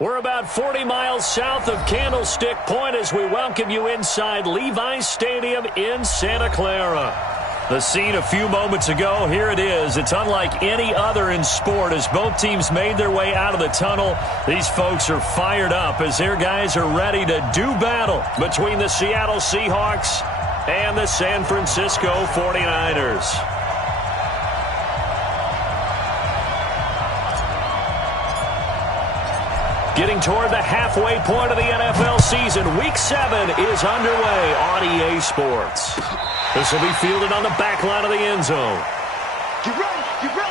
We're about 40 miles south of Candlestick Point as we welcome you inside Levi's Stadium in Santa Clara. The scene a few moments ago, here it is. It's unlike any other in sport as both teams made their way out of the tunnel. These folks are fired up as their guys are ready to do battle between the Seattle Seahawks and the San Francisco 49ers. Getting toward the halfway point of the NFL season, Week 7 is underway on EA Sports. This will be fielded on the back line of the end zone. Get ready, get ready.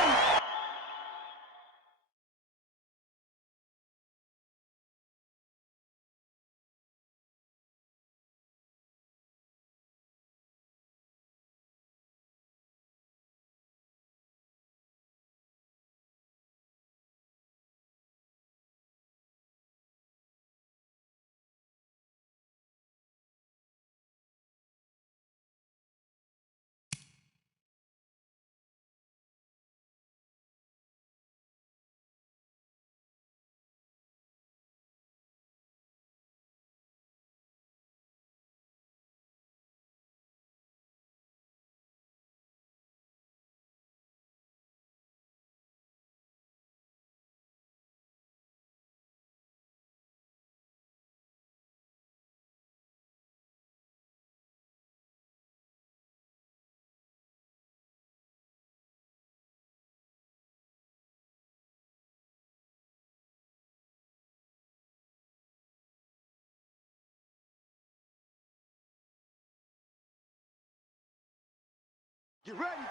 Get ready.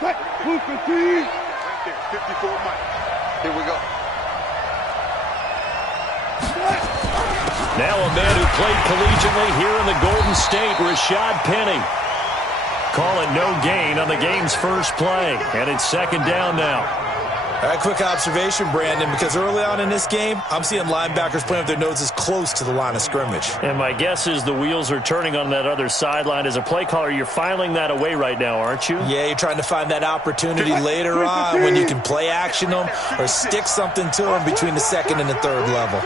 Right there, 54 miles. Here we go. Now a man who played collegiately here in the Golden State, Rashad Penny. Call it no gain on the game's first play, and it's second down now. All right, quick observation, Brandon, because early on in this game, I'm seeing linebackers playing with their noses close to the line of scrimmage. And my guess is the wheels are turning on that other sideline. As a play caller, you're filing that away right now, aren't you? Yeah, you're trying to find that opportunity later on when you can play action them or stick something to them between the second and the third level.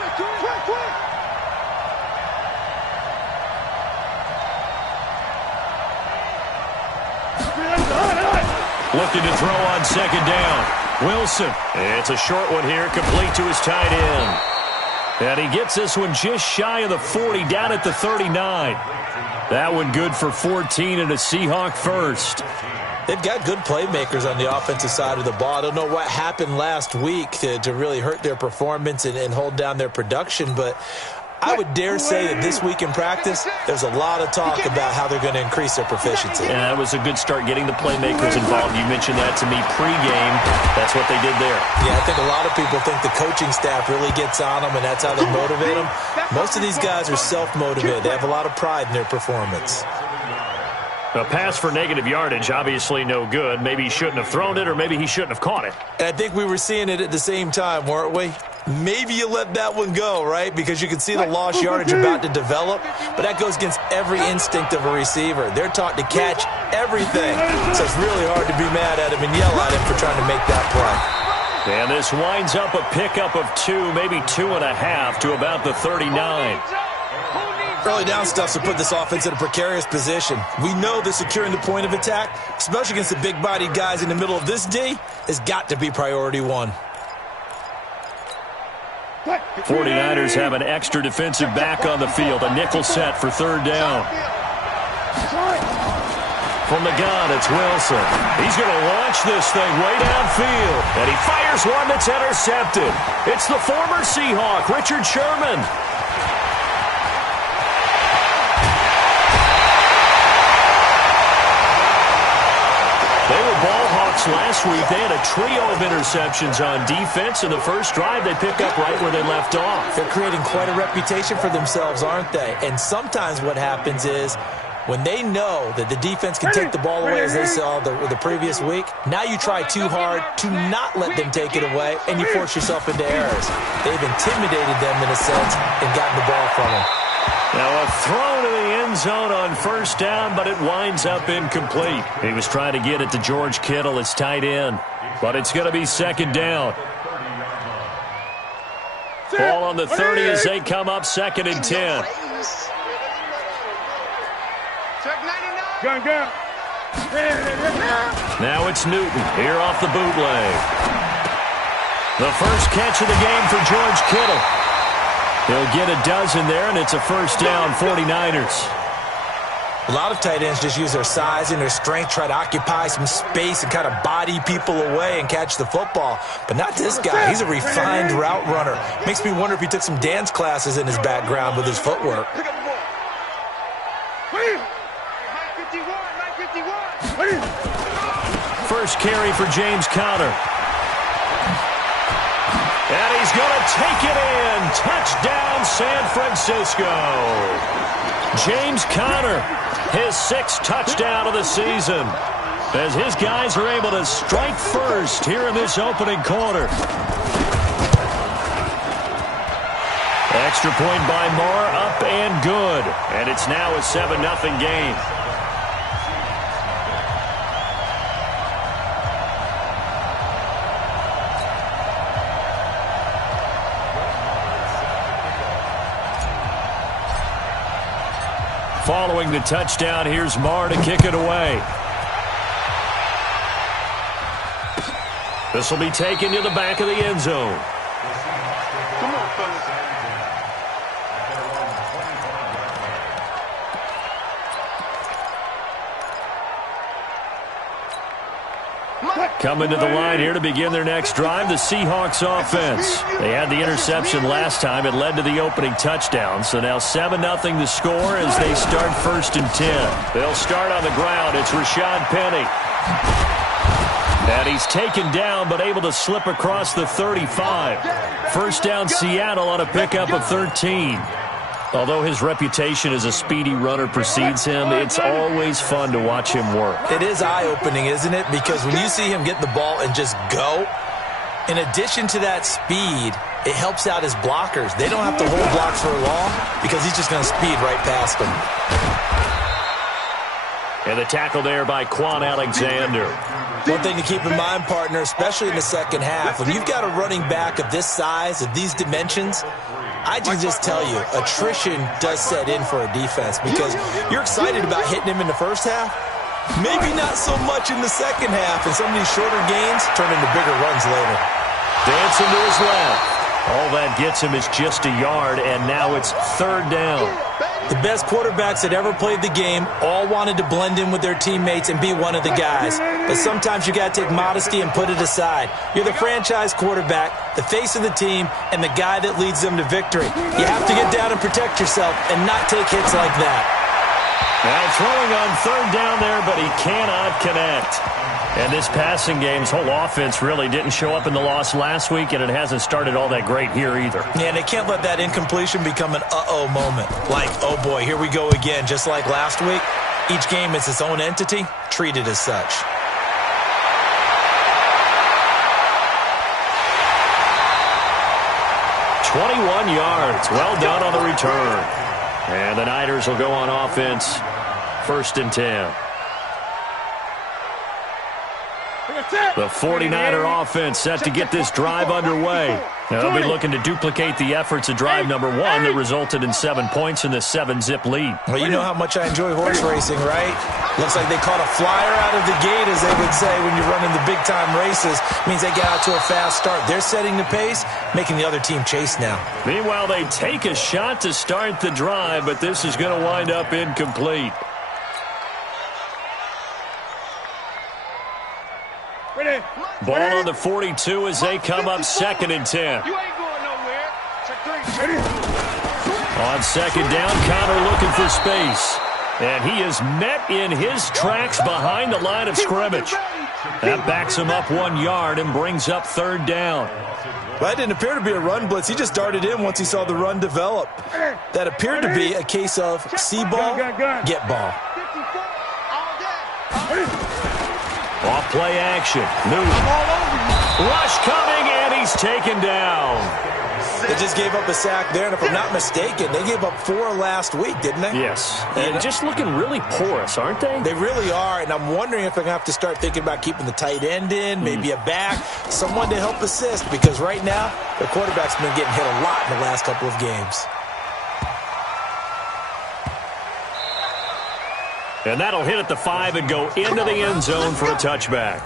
Looking to throw on second down. Wilson. It's a short one here, complete to his tight end. And he gets this one just shy of the 40, down at the 39. That one good for 14 and a Seahawk first. They've got good playmakers on the offensive side of the ball. I don't know what happened last week to really hurt their performance and hold down their production, but I would dare say that this week in practice, there's a lot of talk about how they're going to increase their proficiency. Yeah, that was a good start getting the playmakers involved. You mentioned that to me pregame. That's what they did there. Yeah, I think a lot of people think the coaching staff really gets on them, and that's how they motivate them. Most of these guys are self-motivated. They have a lot of pride in their performance. A pass for negative yardage, obviously no good. Maybe he shouldn't have thrown it, or maybe he shouldn't have caught it. And I think we were seeing it at the same time, weren't we? Maybe you let that one go, right? Because you can see the lost yardage about to develop, but that goes against every instinct of a receiver. They're taught to catch everything, so it's really hard to be mad at him and yell at him for trying to make that play. And this winds up a pickup of 2, maybe 2.5 to about the 39. Early down stuff to put this offense in a precarious position. We know that securing the point of attack, especially against the big-bodied guys in the middle of this D, has got to be priority one. 49ers have an extra defensive back on the field. A nickel set for third down. From the gun, it's Wilson. He's going to launch this thing way downfield. And he fires one that's intercepted. It's the former Seahawk, Richard Sherman. They were ball hawks last week. They had a trio of interceptions on defense. In the first drive, they pick up right where they left off. They're creating quite a reputation for themselves, aren't they? And sometimes what happens is when they know that the defense can take the ball away as they saw the previous week, now you try too hard to not let them take it away, and you force yourself into errors. They've intimidated them in a sense and gotten the ball from them. Now a throw to the end zone on first down, but it winds up incomplete. He was trying to get it to George Kittle, his tight end, but it's going to be second down. Ball on the 30 as they come up, 2nd and 10. Now it's Newton here off the bootleg. The first catch of the game for George Kittle. He'll get a dozen there, and it's a first down, 49ers. A lot of tight ends just use their size and their strength, try to occupy some space and kind of body people away and catch the football. But not this guy. He's a refined route runner. Makes me wonder if he took some dance classes in his background with his footwork. First carry for James Conner. And he's going to take it in. Touchdown, San Francisco. James Conner, his 6th touchdown of the season, as his guys are able to strike first here in this opening quarter. Extra point by Moore, up and good. And it's now a 7-0 game. Following the touchdown, here's Moore to kick it away. This will be taken to the back of the end zone. Come on, fellas. Coming to the line here to begin their next drive, the Seahawks offense. They had the interception last time. It led to the opening touchdown. So now 7-0 the score as they start 1st and 10. They'll start on the ground. It's Rashad Penny. And he's taken down but able to slip across the 35. First down Seattle on a pickup of 13. Although his reputation as a speedy runner precedes him, it's always fun to watch him work. It is eye-opening, isn't it? Because when you see him get the ball and just go, in addition to that speed, it helps out his blockers. They don't have to hold blocks for long because he's just going to speed right past them. And the tackle there by Quan Alexander. One thing to keep in mind, partner, especially in the second half, when you've got a running back of this size, of these dimensions, I can just tell you, attrition does set in for a defense because you're excited about hitting him in the first half. Maybe not so much in the second half, and some of these shorter gains turn into bigger runs later. Dancing to his left. All that gets him is just a yard, and now it's 3rd down. The best quarterbacks that ever played the game all wanted to blend in with their teammates and be one of the guys. But sometimes you got to take modesty and put it aside. You're the franchise quarterback, the face of the team, and the guy that leads them to victory. You have to get down and protect yourself and not take hits like that. Now throwing on 3rd down there, but he cannot connect. And this passing game's whole offense really didn't show up in the loss last week, and it hasn't started all that great here either. Yeah, and they can't let that incompletion become an uh-oh moment. Like, oh boy, here we go again, just like last week. Each game is its own entity, treated as such. "21 yards. Well done on the return. And the Niners will go on offense, 1st and 10. The 49er offense set to get this drive underway. They'll be looking to duplicate the efforts of drive number 1 that resulted in 7 points in the 7-zip lead. Well, you know how much I enjoy horse racing, right? Looks like they caught a flyer out of the gate, as they would say when you're running the big-time races. Means they get out to a fast start. They're setting the pace, making the other team chase now. Meanwhile, they take a shot to start the drive, but this is going to wind up incomplete. Ball on the 42 as they come up 2nd and 10. On 2nd down, Conner looking for space. And he is met in his tracks behind the line of scrimmage. That backs him up 1 yard and brings up 3rd down. Well, that didn't appear to be a run blitz. He just darted in once he saw the run develop. That appeared to be a case of see ball, get ball. Off play action. Newton. Rush coming, and he's taken down. They just gave up a sack there, and if I'm not mistaken, they gave up 4 last week, didn't they? Yes. And just looking really porous, aren't they? They really are, and I'm wondering if they're going to have to start thinking about keeping the tight end in, maybe a back, someone to help assist, because right now, their quarterback's been getting hit a lot in the last couple of games. And that'll hit at the 5 and go into the end zone for a touchback.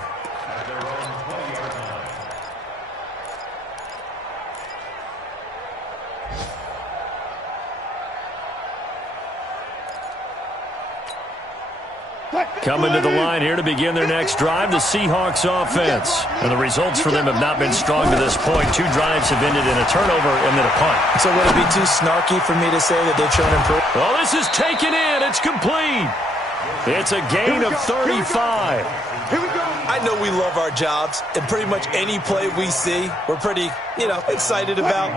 Coming to the line here to begin their next drive, the Seahawks offense. And the results for them have not been strong to this point. 2 drives have ended in a turnover and then a punt. So would it be too snarky for me to say that they've shown improvement? Well, this is taken in. It's complete. It's a gain of 35. I know we love our jobs, and pretty much any play we see, we're pretty, excited about.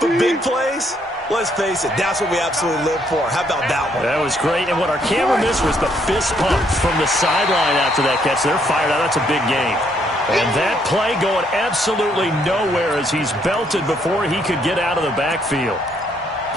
But big plays, let's face it, that's what we absolutely live for. How about that one? That was great, and what our camera missed was the fist pump from the sideline after that catch. They're fired out. That's a big game. And that play going absolutely nowhere as he's belted before he could get out of the backfield.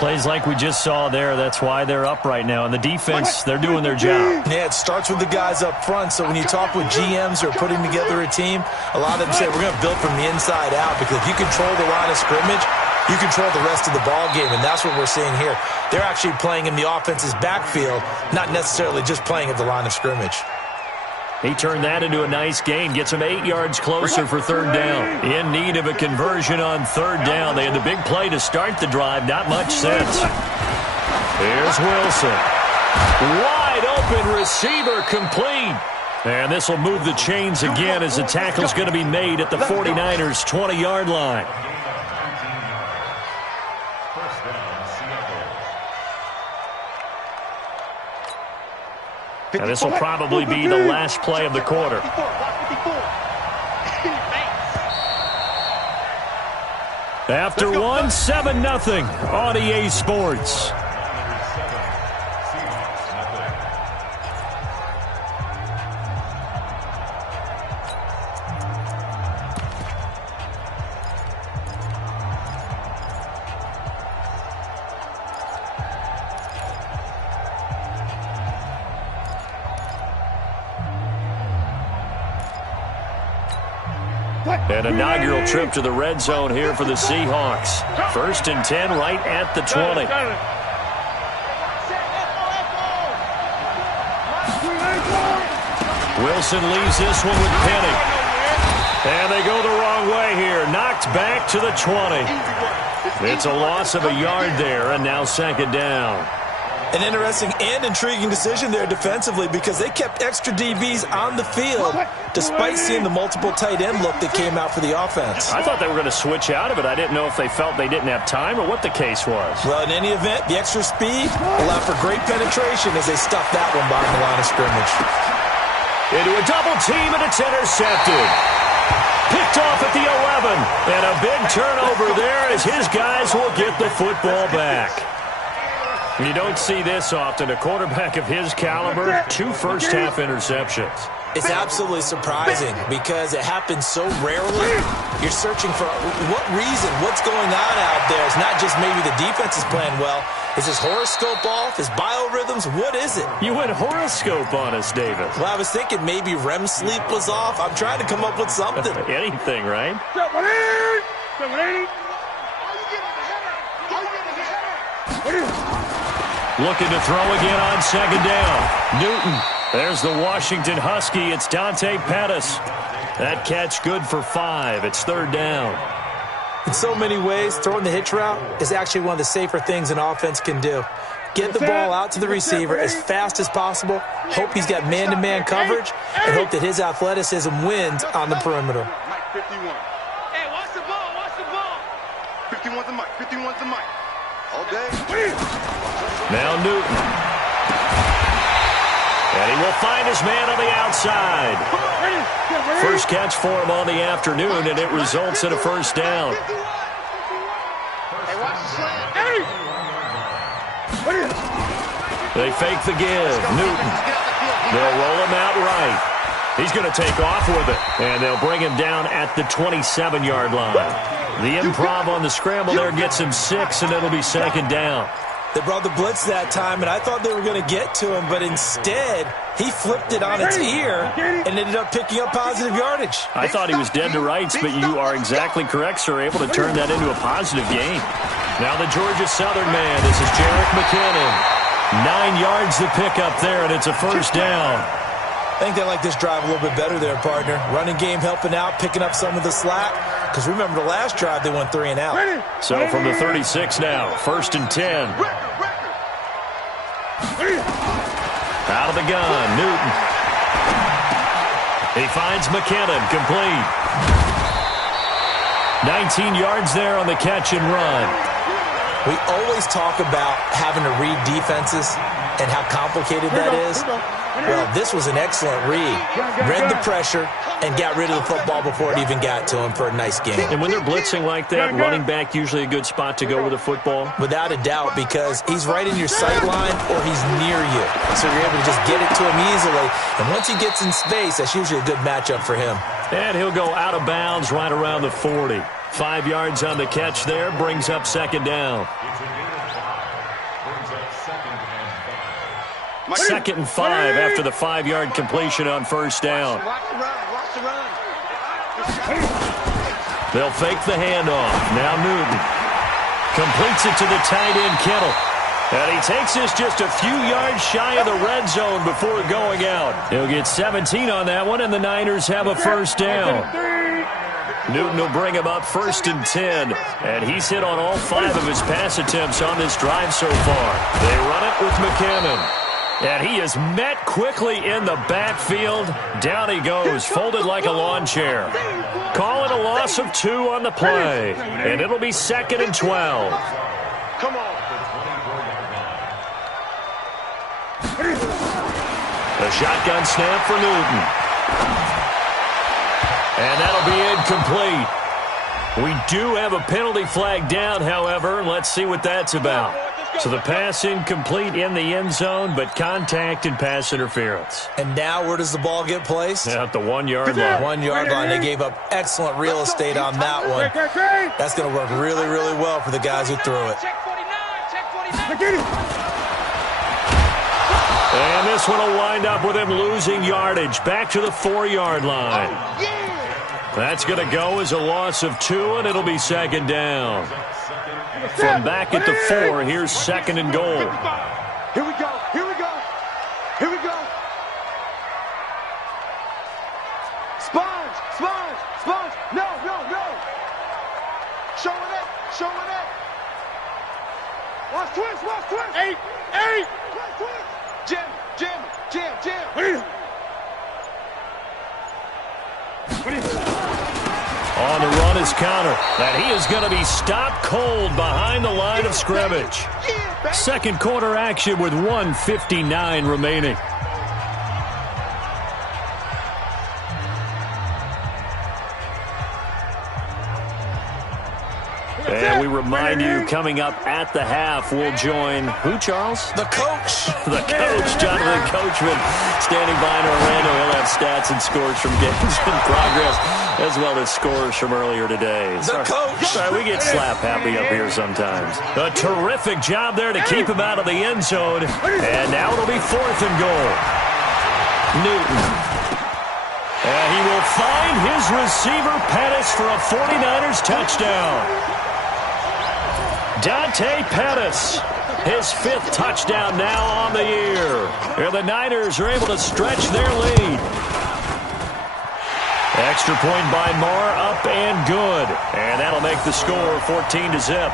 Plays like we just saw there, that's why they're up right now. And the defense, they're doing their job. Yeah, it starts with the guys up front. So when you talk with GMs who are putting together a team, a lot of them say we're going to build from the inside out, because if you control the line of scrimmage, you control the rest of the ball game, and that's what we're seeing here. They're actually playing in the offense's backfield, not necessarily just playing at the line of scrimmage. He turned that into a nice gain, gets him 8 yards closer for 3rd down. In need of a conversion on 3rd down. They had the big play to start the drive, not much sense. Here's Wilson. Wide open receiver, complete. And this will move the chains again as the tackle's going to be made at the 49ers' 20-yard line. And this will probably be the last play of the quarter. After 1, 7-0 on EA Sports. An inaugural trip to the red zone here for the Seahawks. 1st and 10 right at the 20. Wilson leaves this one with Penny. And they go the wrong way here. Knocked back to the 20. It's a loss of a yard there, and now 2nd down. An interesting and intriguing decision there defensively, because they kept extra DBs on the field despite seeing the multiple tight end look that came out for the offense. I thought they were going to switch out of it. I didn't know if they felt they didn't have time or what the case was. Well, in any event, the extra speed allowed for great penetration as they stuffed that one behind the line of scrimmage. Into a double team, and it's intercepted. Picked off at the 11. And a big turnover there as his guys will get the football back. You don't see this often. A quarterback of his caliber, 2 first-half interceptions. It's absolutely surprising because it happens so rarely. You're searching for what reason, what's going on out there. It's not just maybe the defense is playing well. Is his horoscope off? His biorhythms? What is it? You went horoscope on us, David. Well, I was thinking maybe REM sleep was off. I'm trying to come up with something. Anything, right? Looking to throw again on 2nd down. Newton. There's the Washington Husky. It's Dante Pettis. That catch good for 5. It's 3rd down. In so many ways, throwing the hitch route is actually one of the safer things an offense can do. Get the ball out to the receiver as fast as possible, hope he's got man-to-man coverage, and hope that his athleticism wins on the perimeter. Mike 51. Hey, watch the ball, watch the ball. 51's the mic, 51's the mic. All day. Now Newton. And he will find his man on the outside. First catch for him on the afternoon, and it results in a 1st down. They fake the give. Newton. They'll roll him out right. He's going to take off with it, and they'll bring him down at the 27-yard line. The improv on the scramble there gets him 6, and it'll be second down. They brought the blitz that time, and I thought they were going to get to him, but instead he flipped it on its ear and ended up picking up positive yardage. I thought he was dead to rights, but you are exactly correct, sir, able to turn that into a positive gain. Now the Georgia Southern man, this is Jerick McKinnon. 9 yards to pick up there, and it's a first down. I think they like this drive a little bit better there, partner. Running game helping out, picking up some of the slack. Because remember the last drive, they went 3 and out. So from the 36 now, first and 10. Out of the gun, Newton. He finds McKinnon, complete. 19 yards there on the catch and run. We always talk about having to read defenses and how complicated that is. Well, this was an excellent read. Read the pressure and got rid of the football before it even got to him for a nice game. And when they're blitzing like that, running back usually a good spot to go with the football? Without a doubt, because he's right in your sight line or he's near you. So you're able to just get it to him easily. And once he gets in space, that's usually a good matchup for him. And he'll go out of bounds right around the 40. 5 yards on the catch there, brings up second down. Second and 5 after the 5-yard completion on first down. They'll fake the handoff. Now Newton completes it to the tight end, Kittle. And he takes this just a few yards shy of the red zone before going out. He'll get 17 on that one, and the Niners have a first down. Newton will bring him up first and 10, and he's hit on all 5 of his pass attempts on this drive so far. They run it with McKinnon. And he is met quickly in the backfield. Down he goes, folded like a lawn chair. Call it a loss of 2 on the play. And it'll be second and 12. Come on. The shotgun snap for Newton. And that'll be incomplete. We do have a penalty flag down, however. Let's see what that's about. So the pass incomplete in the end zone, but contact and pass interference. And now where does the ball get placed? At the 1-yard line. 1-yard line. They gave up excellent real estate on that one. That's going to work really, really well for the guys who threw it. And this one will wind up with him losing yardage. Back to the 4-yard line. That's going to go as a loss of 2, and it'll be second down. From back at the 4, here's second and goal. Here we go. Here we go. Here we go. Sponge. Sponge. Sponge. No, no, no. Showing it. Showing it. Watch twist. Watch twist. 8. Twist, twist. Jim. Jim. Jim. Jim. On the run is counter. And he is going to be stopped cold behind the line of scrimmage. Second quarter action with 1:59 remaining. And we remind you, coming up at the half, we'll join who, Charles? The coach. The coach, Jonathan Coachman, standing by in Orlando. He'll have stats and scores from games in progress, as well as scores from earlier today. The coach. Sorry, we get slap happy up here sometimes. A terrific job there to keep him out of the end zone. And now it'll be 4th and goal. Newton. And he will find his receiver, Pettis, for a 49ers touchdown. Dante Pettis, his 5th touchdown now on the year. And the Niners are able to stretch their lead. Extra point by Marr, up and good. And that'll make the score 14-0.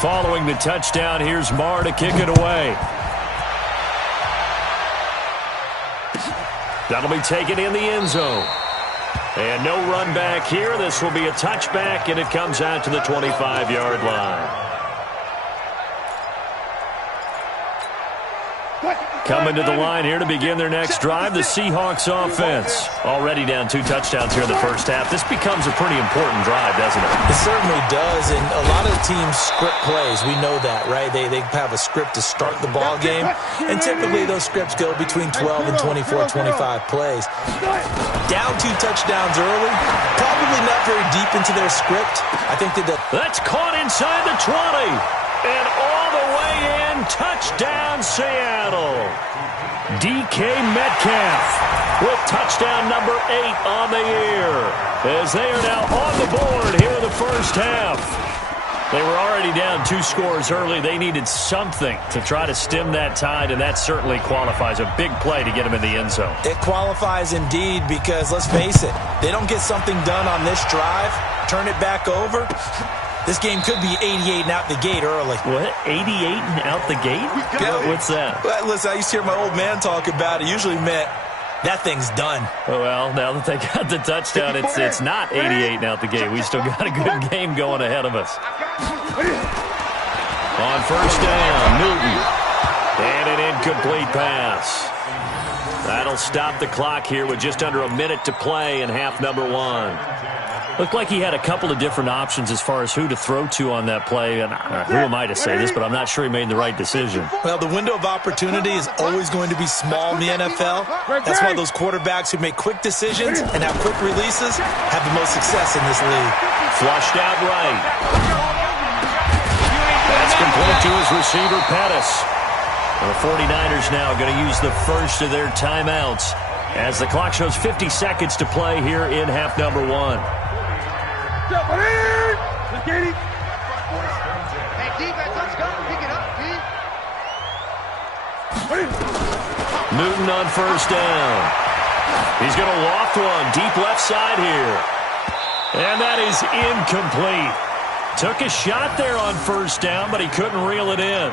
Following the touchdown, here's Marr to kick it away. That'll be taken in the end zone. And no run back here. This will be a touchback, and it comes out to the 25-yard line. Coming to the line here to begin their next drive, the Seahawks offense. Already down 2 touchdowns here in the first half. This becomes a pretty important drive, doesn't it? It certainly does, and a lot of teams script plays. We know that, right? They have a script to start the ball game, and typically those scripts go between 12 and 24, 25 plays. Down 2 touchdowns early, probably not very deep into their script. I think that that's caught inside the 20, and all the way in, touchdown Seattle. DK Metcalf with touchdown number 8 on the year, as they are now on the board here in the first half. They were already down 2 scores early. They needed something to try to stem that tide, and that certainly qualifies. A big play to get them in the end zone. It qualifies indeed, because let's face it, they don't get something done on this drive, turn it back over, this game could be 88 and out the gate early. What? 88 and out the gate? What's that? Well, listen, I used to hear my old man talk about it. Usually meant that thing's done. Well, now that they got the touchdown, it's not 88 and out the gate. We still got a good game going ahead of us. On first down, Newton. And an incomplete pass. That'll stop the clock here with just under a minute to play in half number 1. Looked like he had a couple of different options as far as who to throw to on that play. And who am I to say this, but I'm not sure he made the right decision. Well, the window of opportunity is always going to be small in the NFL. That's why those quarterbacks who make quick decisions and have quick releases have the most success in this league. Flushed out right. That's complete to his receiver, Pettis. And the 49ers now going to use the first of their timeouts as the clock shows 50 seconds to play here in half number 1. Hey, defense, let's go. Pick it up, Newton on first down. He's going to loft one deep left side here. And that is incomplete. Took a shot there on first down, but he couldn't reel it in.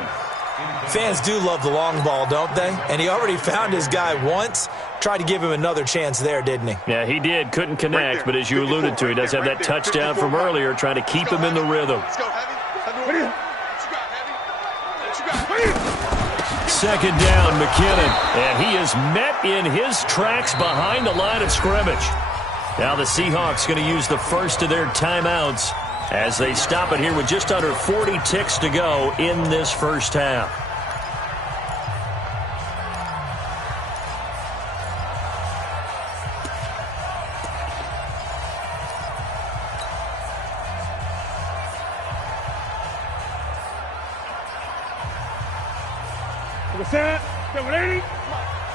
Fans do love the long ball, don't they? And he already found his guy once. Tried to give him another chance there, didn't he? Yeah, he did. Couldn't connect, but as you alluded to, he does have that touchdown from earlier, trying to keep him in the rhythm. Second down, McKinnon. And he is met in his tracks behind the line of scrimmage. Now the Seahawks going to use the first of their timeouts as they stop it here with just under 40 ticks to go in this first half.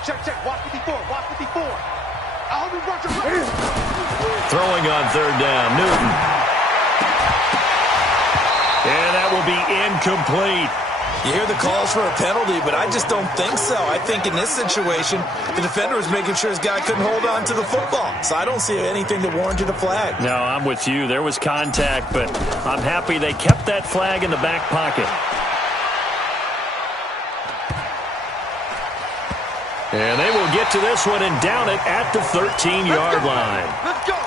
Check. Watch 54. Throwing on third down, Newton. And that will be incomplete. You hear the calls for a penalty, but I just don't think so. I think in this situation, the defender was making sure his guy couldn't hold on to the football. So I don't see anything that warranted a flag. No, I'm with you. There was contact, but I'm happy they kept that flag in the back pocket. And they will get to this one and down it at the 13-yard line. Let's go.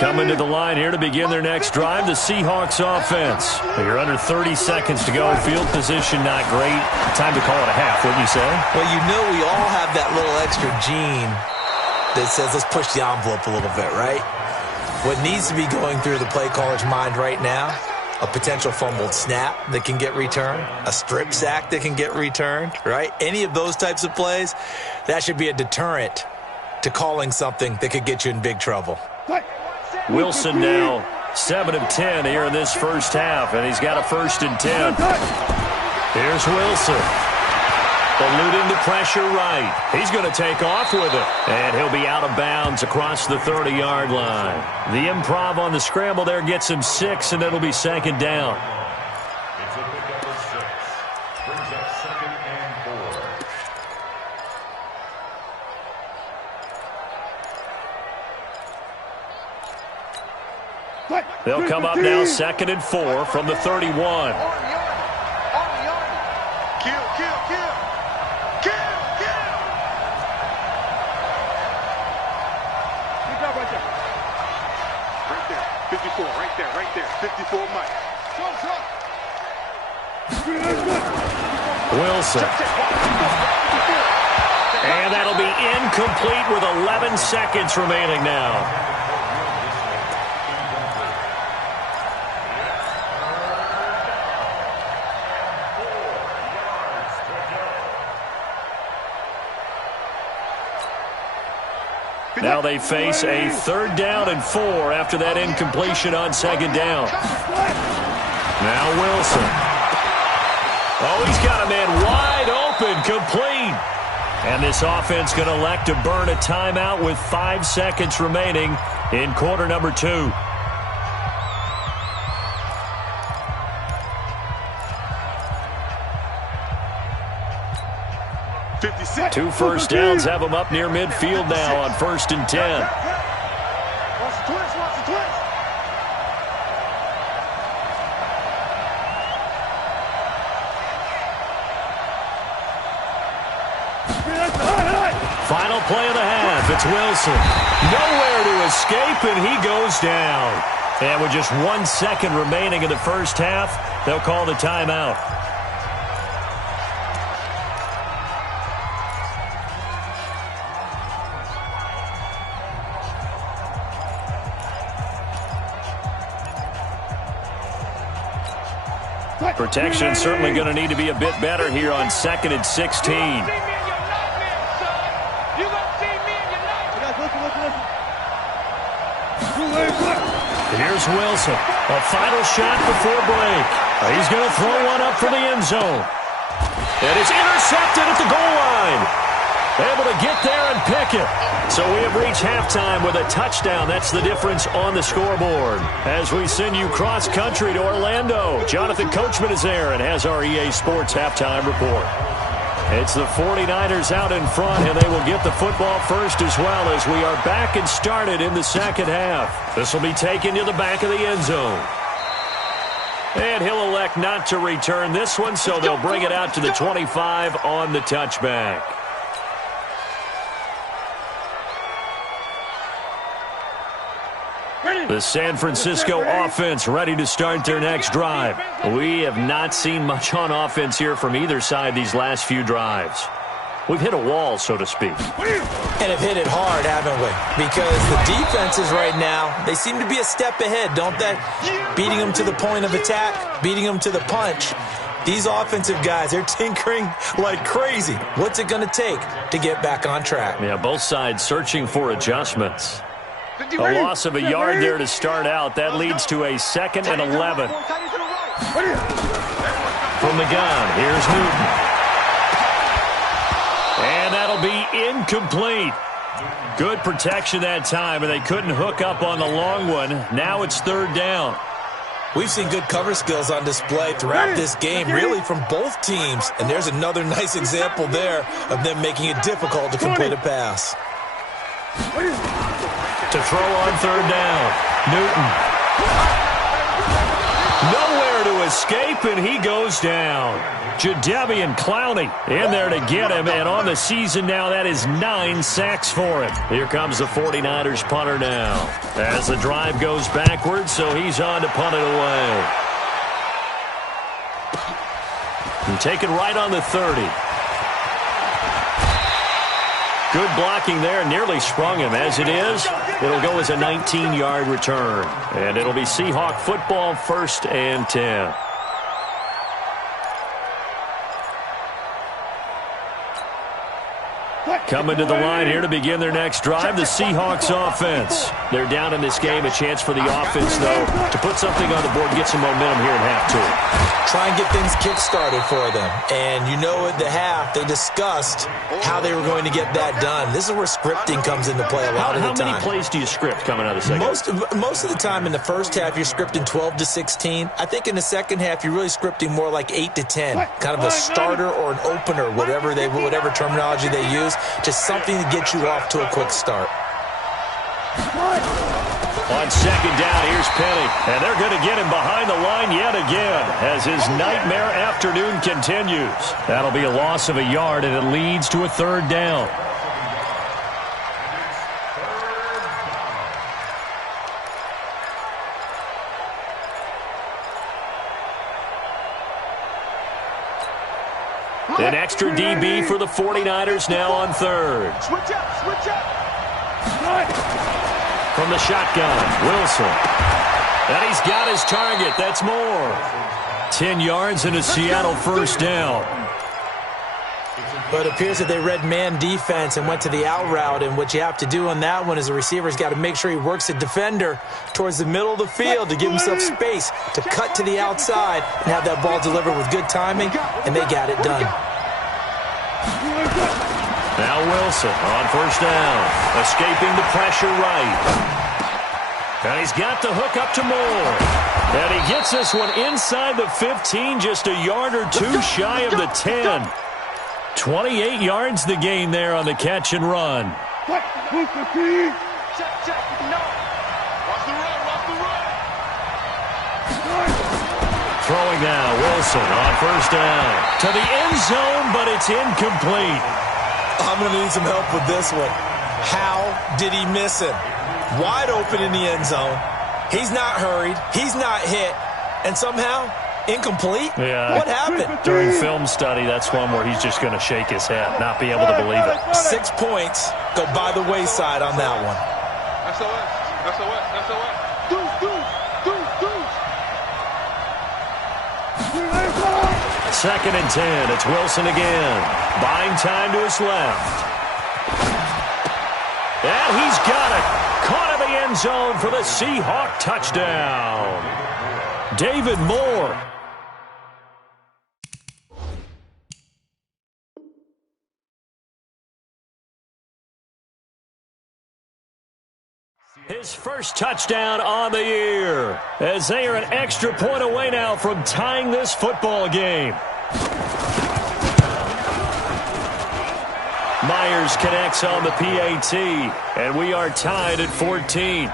Coming to the line here to begin their next drive, the Seahawks offense. You're under 30 seconds to go. Field position not great. Time to call it a half, wouldn't you say? Well, you know we all have that little extra gene that says let's push the envelope a little bit, right? What needs to be going through the play caller's mind right now, a potential fumbled snap that can get returned, a strip sack that can get returned, right? Any of those types of plays, that should be a deterrent to calling something that could get you in big trouble. Wilson now 7 of 10 here in this first half, and he's got a 1st and 10. Here's Wilson. Eluding the pressure right. He's going to take off with it, and he'll be out of bounds across the 30-yard line. The improv on the scramble there gets him 6, and it'll be 2nd down. It's a pickup of 6. Brings up 2nd and 4. They'll come up now 2nd and 4 from the 31. Kill, kill, kill. Kill, kill. Right there. 54, right there, right there. 54, Mike. Wilson. And that'll be incomplete with 11 seconds remaining now. Now they face a 3rd down and 4 after that incompletion on 2nd down. Now Wilson. Oh, he's got a man wide open, complete. And this offense going to elect to burn a timeout with 5 seconds remaining in quarter number 2. Two first downs have them up near midfield now on 1st and 10. Watch the twist, watch the twist. Final play of the half. It's Wilson. Nowhere to escape, and he goes down. And with just 1 second remaining in the first half, they'll call the timeout. Protection certainly going to need to be a bit better here on 2nd and 16. Here's Wilson. A final shot before break. He's going to throw one up for the end zone. And it's intercepted at the goal line. Able to get there and pick it. So we have reached halftime with a touchdown. That's the difference on the scoreboard. As we send you cross-country to Orlando, Jonathan Coachman is there and has our EA Sports halftime report. It's the 49ers out in front, and they will get the football first as well as we are back and started in the second half. This will be taken to the back of the end zone. And he'll elect not to return this one, so they'll bring it out to the 25 on the touchback. The San Francisco offense ready to start their next drive. We have not seen much on offense here from either side these last few drives. We've hit a wall, so to speak. And have hit it hard, haven't we? Because the defenses right now, they seem to be a step ahead, don't they? Beating them to the point of attack, beating them to the punch. These offensive guys, they're tinkering like crazy. What's it going to take to get back on track? Yeah, both sides searching for adjustments. A loss of a yard there to start out. That leads to a 2nd and 11. From the gun, here's Newton. And that'll be incomplete. Good protection that time, and they couldn't hook up on the long one. Now it's 3rd down. We've seen good cover skills on display throughout this game, really from both teams. And there's another nice example there of them making it difficult to complete a pass. To throw on 3rd down. Newton. Nowhere to escape, and he goes down. Jadeveon Clowney in there to get him, and on the season now, that is 9 sacks for him. Here comes the 49ers punter now. As the drive goes backwards, so he's on to punt it away. And take it right on the 30. Good blocking there, nearly sprung him. As it is, it'll go as a 19-yard return. And it'll be Seahawk football, 1st and 10. Coming to the line here to begin their next drive, the Seahawks offense. They're down in this game. A chance for the offense, though, to put something on the board, get some momentum here at half 2. Try and get things kick-started for them. And you know at the half, they discussed how they were going to get that done. This is where scripting comes into play a lot of the time. How many plays do you script coming out of the second? Most of the time in the first half, you're scripting 12 to 16. I think in the second half, you're really scripting more like 8 to 10. Kind of a starter or an opener, whatever terminology they use. Just something to get you off to a quick start. On second down, here's Penny. And they're going to get him behind the line yet again as his nightmare afternoon continues. That'll be a loss of a yard, and it leads to a third down. An extra DB for the 49ers now on third. Switch up, switch up. From the shotgun, Wilson. And he's got his target. That's more. 10 yards and a Seattle first down. But it appears that they read man defense and went to the out route, and what you have to do on that one is the receiver's got to make sure he works the defender towards the middle of the field to give himself space to cut to the outside and have that ball delivered with good timing, and they got it done. Now Wilson on first down, escaping the pressure right. And he's got the hook up to Moore. And he gets this one inside the 15, just a yard or two shy of the 10. 28 yards the gain there on the catch and run. Check, check, no. Watch the run, watch the run. Throwing now, Wilson on first down. To the end zone, but it's incomplete. I'm going to need some help with this one. How did he miss him? Wide open in the end zone. He's not hurried. He's not hit. And somehow, incomplete? Yeah. What happened? During film study, that's one where he's just going to shake his head, not be able to believe it. 6 points go by the wayside on that one. SOS, SOS, SOS. Deuce, deuce, deuce, deuce. Second and 10. It's Wilson again. Buying time to his left. And he's got it. Caught in the end zone for the Seahawk touchdown. David Moore. His first touchdown on the year, as they are an extra point away now from tying this football game. Myers connects on the PAT, and we are tied at 14.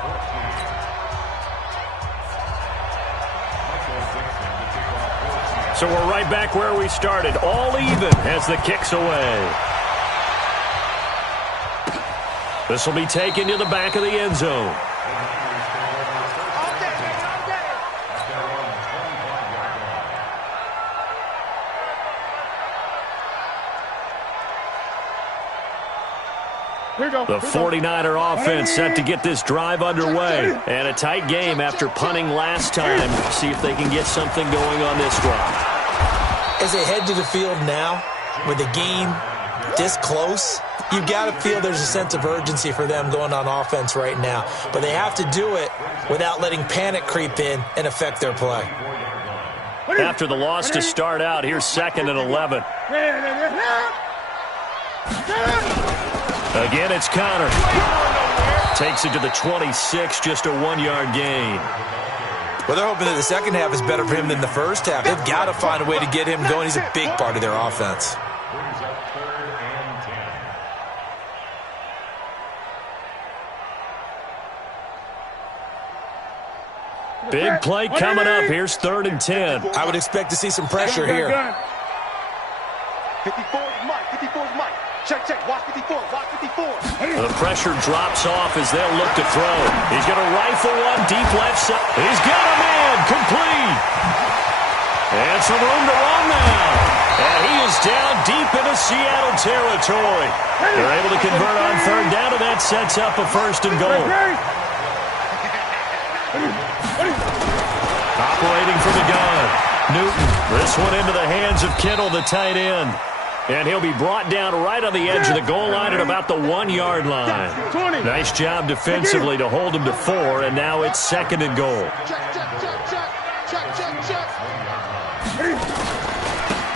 So we're right back where we started, all even as the kick's away. This will be taken to the back of the end zone. The 49er offense set to get this drive underway. And a tight game after punting last time. See if they can get something going on this drive. As they head to the field now, with the game this close, you've got to feel there's a sense of urgency for them going on offense right now. But they have to do it without letting panic creep in and affect their play. After the loss to start out, here's second and 11. Again, it's Connor. Takes it to the 26, just a 1-yard gain. Well, they're hoping that the second half is better for him than the first half. They've got to find a way to get him going. He's a big part of their offense. Big play coming up. Here's third and 10. I would expect to see some pressure here. 54's Mike, 54's Mike. Check, check, watch 54, watch 54. The pressure drops off as they'll look to throw. He's going to rifle one deep left side. He's got a man, complete. And some room to run now. And he is down deep into Seattle territory. They're able to convert on third down, and that sets up a first and goal. Operating from the gun, Newton. This one into the hands of Kittle, the tight end. And he'll be brought down right on the edge of the goal line at about the 1-yard line. Nice job defensively to hold him to 4, and now it's second and goal.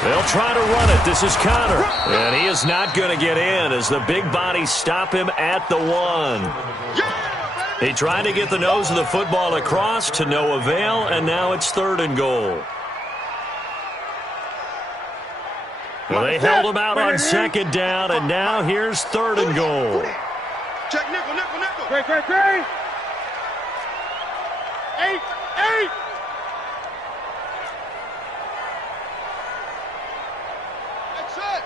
They'll try to run it. This is Connor. And he is not going to get in as the big bodies stop him at the 1. He tried to get the nose of the football across to no avail, and now it's third and goal. Well, they held him out on second down, and now here's third and goal. Check nickel, nickel, nickel. Great. 8. That's it.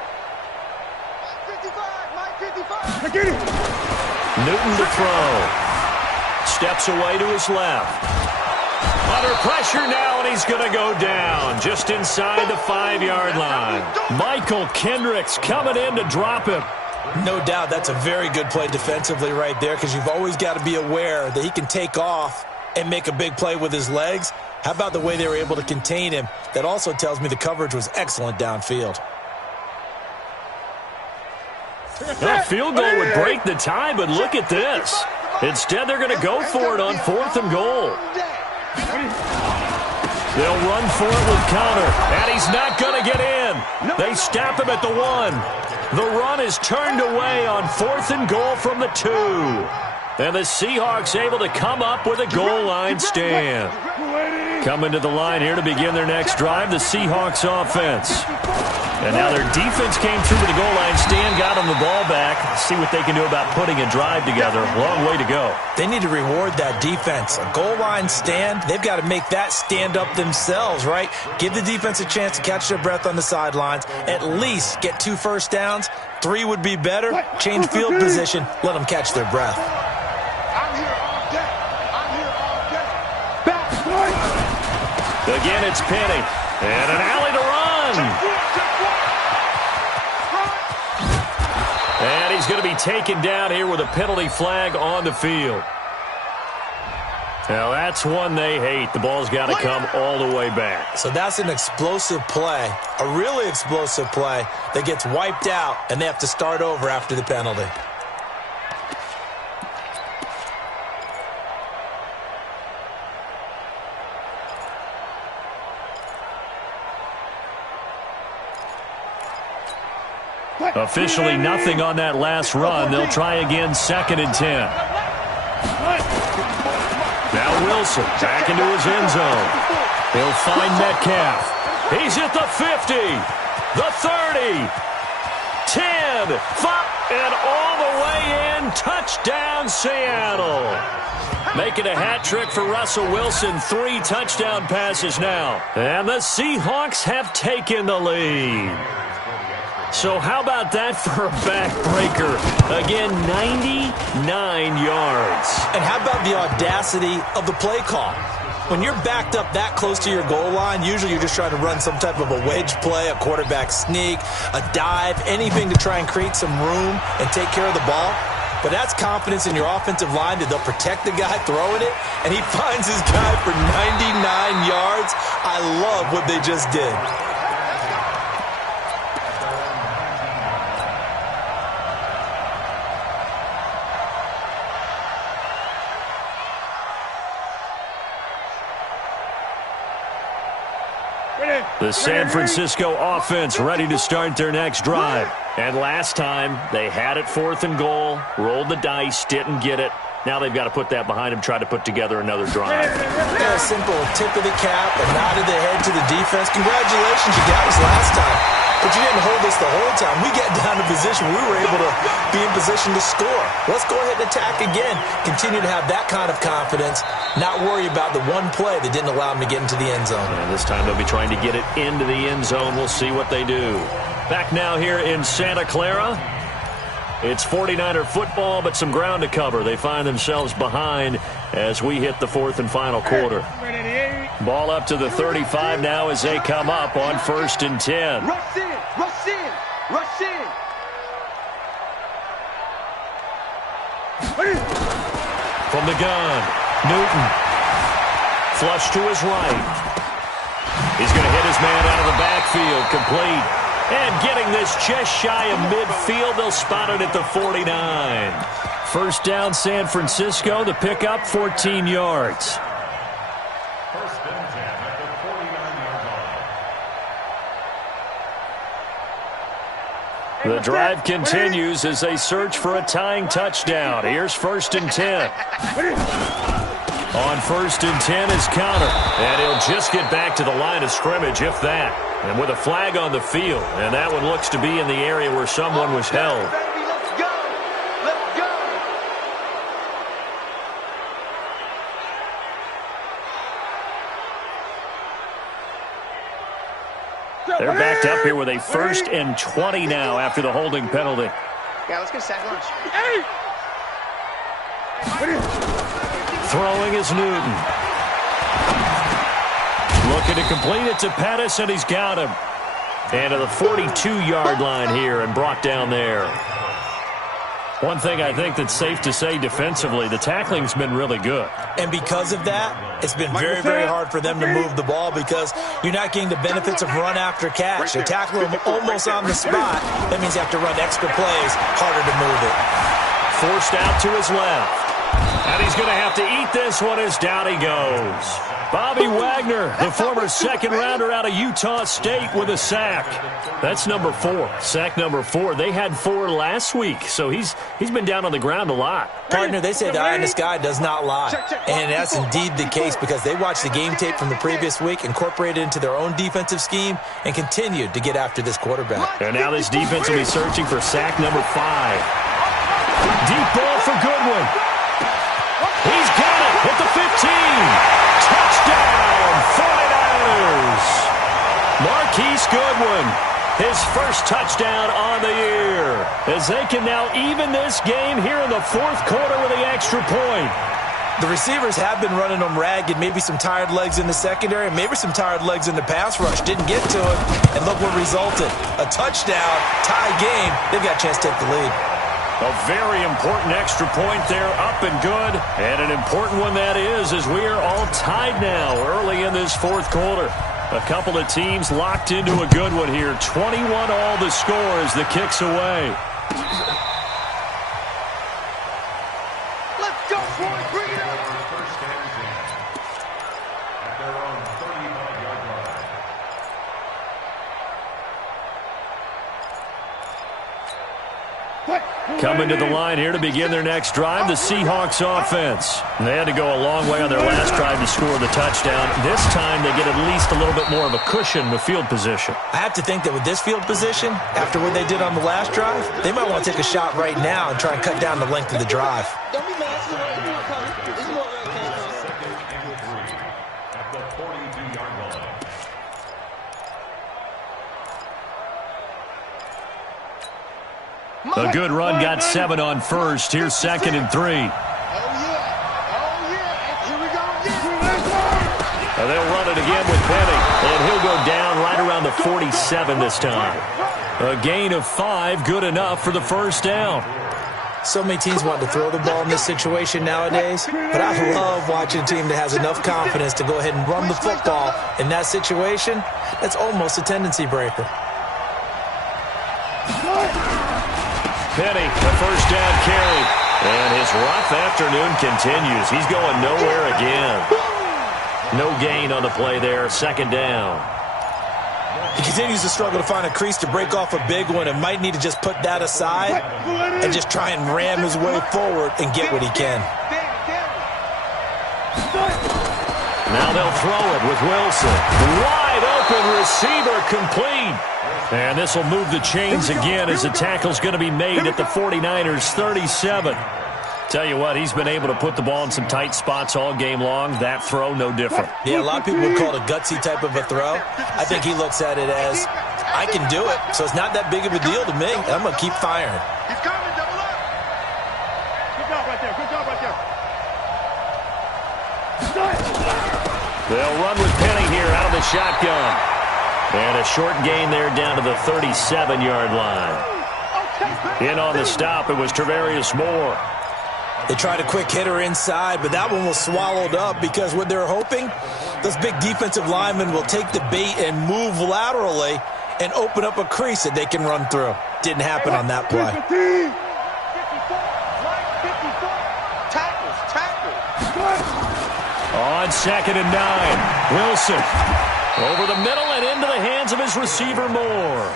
55, Mike 55. Get it. Newton to throw. Steps away to his left. Under pressure now, and he's going to go down just inside the 5-yard line. Michael Kendricks coming in to drop him. No doubt that's a very good play defensively right there, because you've always got to be aware that he can take off and make a big play with his legs. How about the way they were able to contain him? That also tells me the coverage was excellent downfield. A field goal would break the tie, but look at this. Instead, they're going to go for it on 4th and goal. They'll run for it with counter, and he's not going to get in. They stop him at the 1. The run is turned away on 4th and goal from the 2. And the Seahawks able to come up with a goal line stand. Coming to the line here to begin their next drive, the Seahawks offense. And now their defense came through with a goal line stand, got them the ball back. See what they can do about putting a drive together. Long way to go. They need to reward that defense. A goal line stand, they've got to make that stand up themselves, right? Give the defense a chance to catch their breath on the sidelines. At least get 2 first downs. 3 would be better. Change field position. Let them catch their breath. I'm here all day. I'm here all day. Back. Again, it's Penny. And an alley to run. And he's going to be taken down here with a penalty flag on the field. Now, that's one they hate. The ball's got to come all the way back. So that's an explosive play, a really explosive play that gets wiped out, and they have to start over after the penalty. Officially nothing on that last run. They'll try again, 2nd and 10. Now Wilson back into his end zone. He'll find Metcalf. He's at the 50, the 30, 10, 5, and all the way in. Touchdown, Seattle. Making a hat trick for Russell Wilson. 3 touchdown passes now. And the Seahawks have taken the lead. So how about that for a backbreaker? Again, 99 yards. And how about the audacity of the play call? When you're backed up that close to your goal line, usually you're just trying to run some type of a wedge play, a quarterback sneak, a dive, anything to try and create some room and take care of the ball. But that's confidence in your offensive line that they'll protect the guy throwing it, and he finds his guy for 99 yards. I love what they just did. The San Francisco offense ready to start their next drive. And last time, they had it 4th and goal, rolled the dice, didn't get it. Now they've got to put that behind them, try to put together another drive. Yeah, a simple tip of the cap, a nod of the head to the defense. Congratulations, you got us last time. But you didn't hold us the whole time. We got down to position. We were able to be in position to score. Let's go ahead and attack again. Continue to have that kind of confidence. Not worry about the one play that didn't allow them to get into the end zone. And this time they'll be trying to get it into the end zone. We'll see what they do. Back now here in Santa Clara. It's 49er football, but some ground to cover. They find themselves behind as we hit the 4th and final quarter. Ball up to the 35 now as they come up on 1st and 10. Rush in, rush in, rush in. From the gun, Newton. Flush to his right. He's going to hit his man out of the backfield, complete. And getting this just shy of midfield, they'll spot it at the 49. 1st down, San Francisco. The pickup, 14 yards. 1st and 10 at the 49-yard line. The drive continues as they search for a tying touchdown. Here's 1st and 10. On 1st and 10 is counter. And he'll just get back to the line of scrimmage, if that. And with a flag on the field. And that one looks to be in the area where someone was held. Baby, let's go. Let's go. They're backed up here with a 1st and 20 now after the holding penalty. Yeah, let's get sack lunch. Throwing is Newton. Looking to complete it to Pettis, and he's got him. And to the 42-yard line here and brought down there. One thing I think that's safe to say defensively, the tackling's been really good. And because of that, it's been very, very hard for them to move the ball because you're not getting the benefits of run after catch. They tackle him almost on the spot. That means you have to run extra plays, harder to move it. Forced out to his left. And he's going to have to eat this one as down he goes. Bobby Wagner, the former second-rounder out of Utah State with a sack. That's number 4. Sack number 4. They had 4 last week, so he's been down on the ground a lot. Partner, they say the eye in the sky does not lie. And that's indeed the case because they watched the game tape from the previous week, incorporated it into their own defensive scheme, and continued to get after this quarterback. And now this defense will be searching for sack number 5. Deep ball for Goodwin. He's got it at the 15. Touchdown, 49ers. Marquise Goodwin, his first touchdown on the year, as they can now even this game here in the 4th quarter with the extra point. The receivers have been running them ragged, maybe some tired legs in the secondary, maybe some tired legs in the pass rush. Didn't get to it, and look what resulted. A touchdown, tie game. They've got a chance to take the lead. A very important extra point there, up and good. And an important one that is, as we are all tied now early in this 4th quarter. A couple of teams locked into a good one here. 21 all the score as the kick's away. Let's go, boys. Bring it up. First and 10 at their own 35-yard line. Coming to the line here to begin their next drive, the Seahawks offense. They had to go a long way on their last drive to score the touchdown. This time they get at least a little bit more of a cushion with field position. I have to think that with this field position, after what they did on the last drive, they might want to take a shot right now and try and cut down the length of the drive. Don't be mad. This is where it's coming. This is where it's coming. Second and 3 at the 42-yard line. A good run got 7 on first. Here's 2nd and 3. Oh, yeah. Here we go. Yeah. They'll run it again with Penny, and he'll go down right around the 47 this time. A gain of 5, good enough for the first down. So many teams want to throw the ball in this situation nowadays, but I love watching a team that has enough confidence to go ahead and run the football. In that situation, that's almost a tendency breaker. Penny, the first down carry. And his rough afternoon continues. He's going nowhere again. No gain on the play there. 2nd down. He continues to struggle to find a crease to break off a big one and might need to just put that aside and just try and ram his way forward and get what he can. Now they'll throw it with Wilson. Wide open receiver complete. And this will move the chains again as the tackle's going to be made at the 49ers 37. Tell you what, he's been able to put the ball in some tight spots all game long. That throw, no different. Yeah, a lot of people would call it a gutsy type of a throw. I think he looks at it as, I can do it, so it's not that big of a deal to me. I'm going to keep firing. He's coming. Double up. Good job right there. Good job right there. They'll run with Penny here out of the shotgun. And a short gain there down to the 37-yard line. In on the stop, it was Travarius Moore. They tried a quick hitter inside, but that one was swallowed up because what they're hoping, those big defensive linemen will take the bait and move laterally and open up a crease that they can run through. Didn't happen on that play. On 2nd and 9, Wilson over the middle and into the hands of his receiver Moore.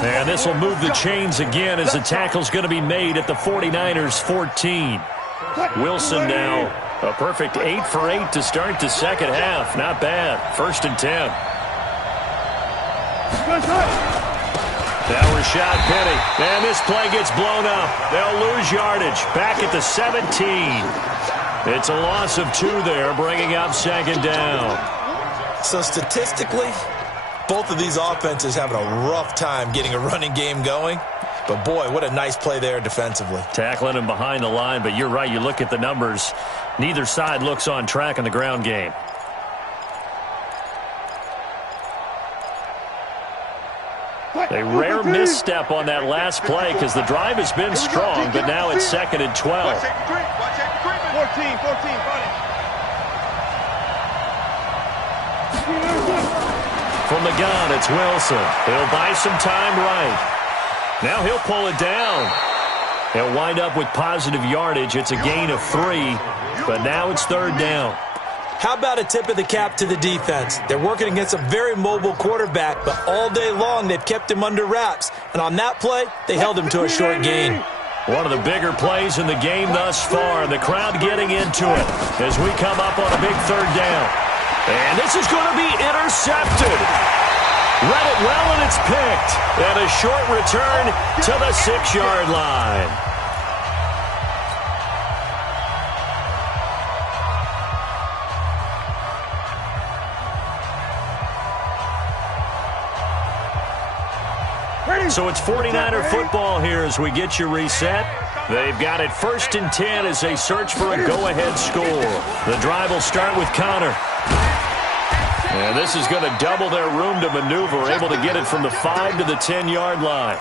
And this will move the chains again as the tackle's going to be made at the 49ers 14. Wilson now a perfect 8 for 8 to start the second half. Not bad. 1st and 10. Now Rashad Penny. And this play gets blown up. They'll lose yardage. Back at the 17. It's a loss of 2 there, bringing up 2nd down. So statistically, Both of these offenses having a rough time getting a running game going. But, boy, what a nice play there defensively. Tackling him behind the line, but you're right. You look at the numbers. Neither side looks on track in the ground game. A rare misstep on that last play because the drive has been strong, but now it's 2nd and 12. Watch 14, From the gun, it's Wilson. He'll buy some time right. Now he'll pull it down. He'll wind up with positive yardage. It's a gain of 3, but now it's 3rd down. How about a tip of the cap to the defense? They're working against a very mobile quarterback, but all day long they've kept him under wraps. And on that play, they held him to a short gain. One of the bigger plays in the game thus far. The crowd getting into it as we come up on a big 3rd down. And this is going to be intercepted. Read it well, and it's picked. And a short return to the 6-yard line. So it's 49er football here as we get you reset. They've got it 1st and 10 as they search for a go-ahead score. The drive will start with Connor. And this is going to double their room to maneuver, able to get it from the 5 to the 10-yard line.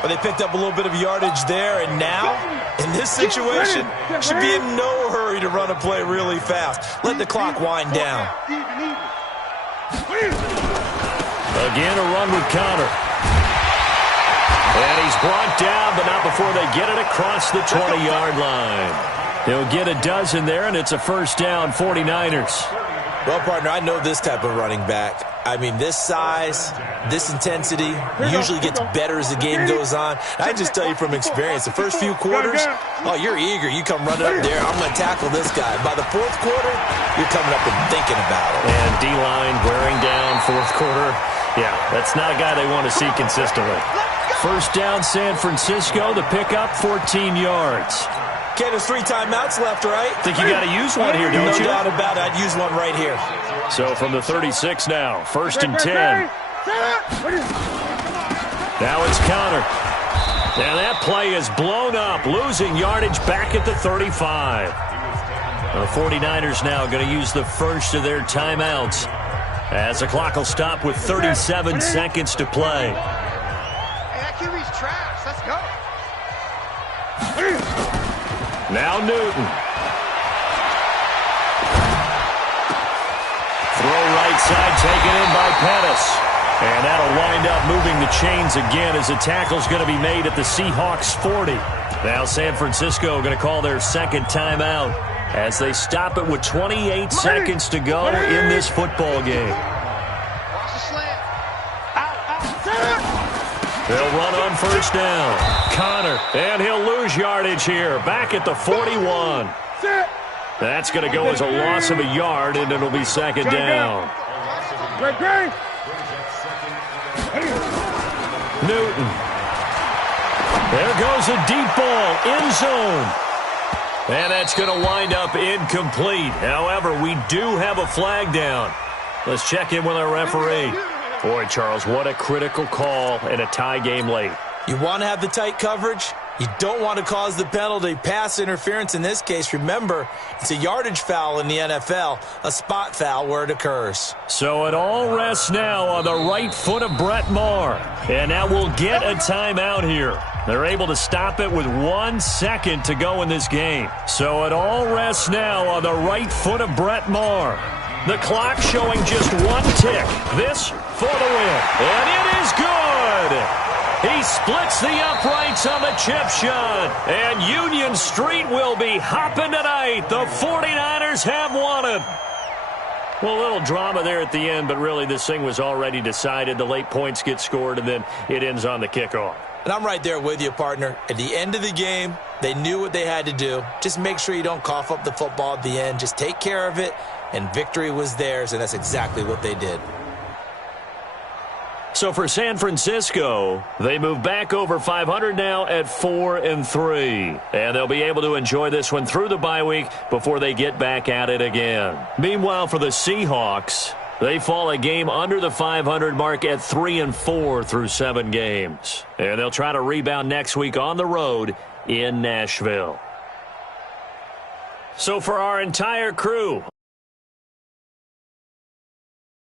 Well, they picked up a little bit of yardage there, and now, in this situation, should be in no hurry to run a play really fast. Let the clock wind down. Again, a run with Connor. And he's brought down, but not before they get it across the 20-yard line. He'll get a dozen there, and it's a 1st down, 49ers. Well, partner, I know this type of running back. I mean, this size, this intensity usually gets better as the game goes on. I just tell you from experience, the first few quarters, oh, you're eager. You come running up there, I'm going to tackle this guy. By the 4th quarter, you're coming up and thinking about it. And D-line wearing down 4th quarter. Yeah, that's not a guy they want to see consistently. 1st down, San Francisco. The pickup, 14 yards. Okay, there's 3 timeouts left, right? Think you got to use one here, don't you? No doubt about it. I'd use one right here. So from the 36 now, 1st and 10. Now it's Connor. And that play is blown up, losing yardage back at the 35. The 49ers now going to use the first of their timeouts as the clock will stop with 37 seconds to play. Hey, that QB's trash. Let's go. Now Newton. Throw right side taken in by Pettis. And that'll wind up moving the chains again as the tackle's going to be made at the Seahawks 40. Now San Francisco going to call their 2nd timeout as they stop it with 28 seconds to go in this football game. Watch the slant. They'll run on 1st down. Connor, and he'll lose yardage here. Back at the 41. That's going to go as a loss of a yard, and it'll be 2nd down. Newton. There goes a deep ball, end zone. And that's going to wind up incomplete. However, we do have a flag down. Let's check in with our referee. Boy, Charles, what a critical call in a tie game late. You want to have the tight coverage? You don't want to cause the penalty. Pass interference in this case. Remember, it's a yardage foul in the NFL, a spot foul where it occurs. So it all rests now on the right foot of Brett Maher. And now we'll get a timeout here. They're able to stop it with 1 second to go in this game. So it all rests now on the right foot of Brett Maher. The clock showing just 1 tick. This for the win. And it is good. He splits the uprights on the chip shot. And Union Street will be hopping tonight. The 49ers have won it. Well, a little drama there at the end, but really this thing was already decided. The late points get scored, and then it ends on the kickoff. And I'm right there with you, partner. At the end of the game, they knew what they had to do. Just make sure you don't cough up the football at the end. Just take care of it, and victory was theirs, and that's exactly what they did. So for San Francisco, they move back over 500 now at 4-3. And they'll be able to enjoy this one through the bye week before they get back at it again. Meanwhile, for the Seahawks, They fall a game under the 500 mark at 3-4 through 7 games. And they'll try to rebound next week on the road in Nashville. So for our entire crew,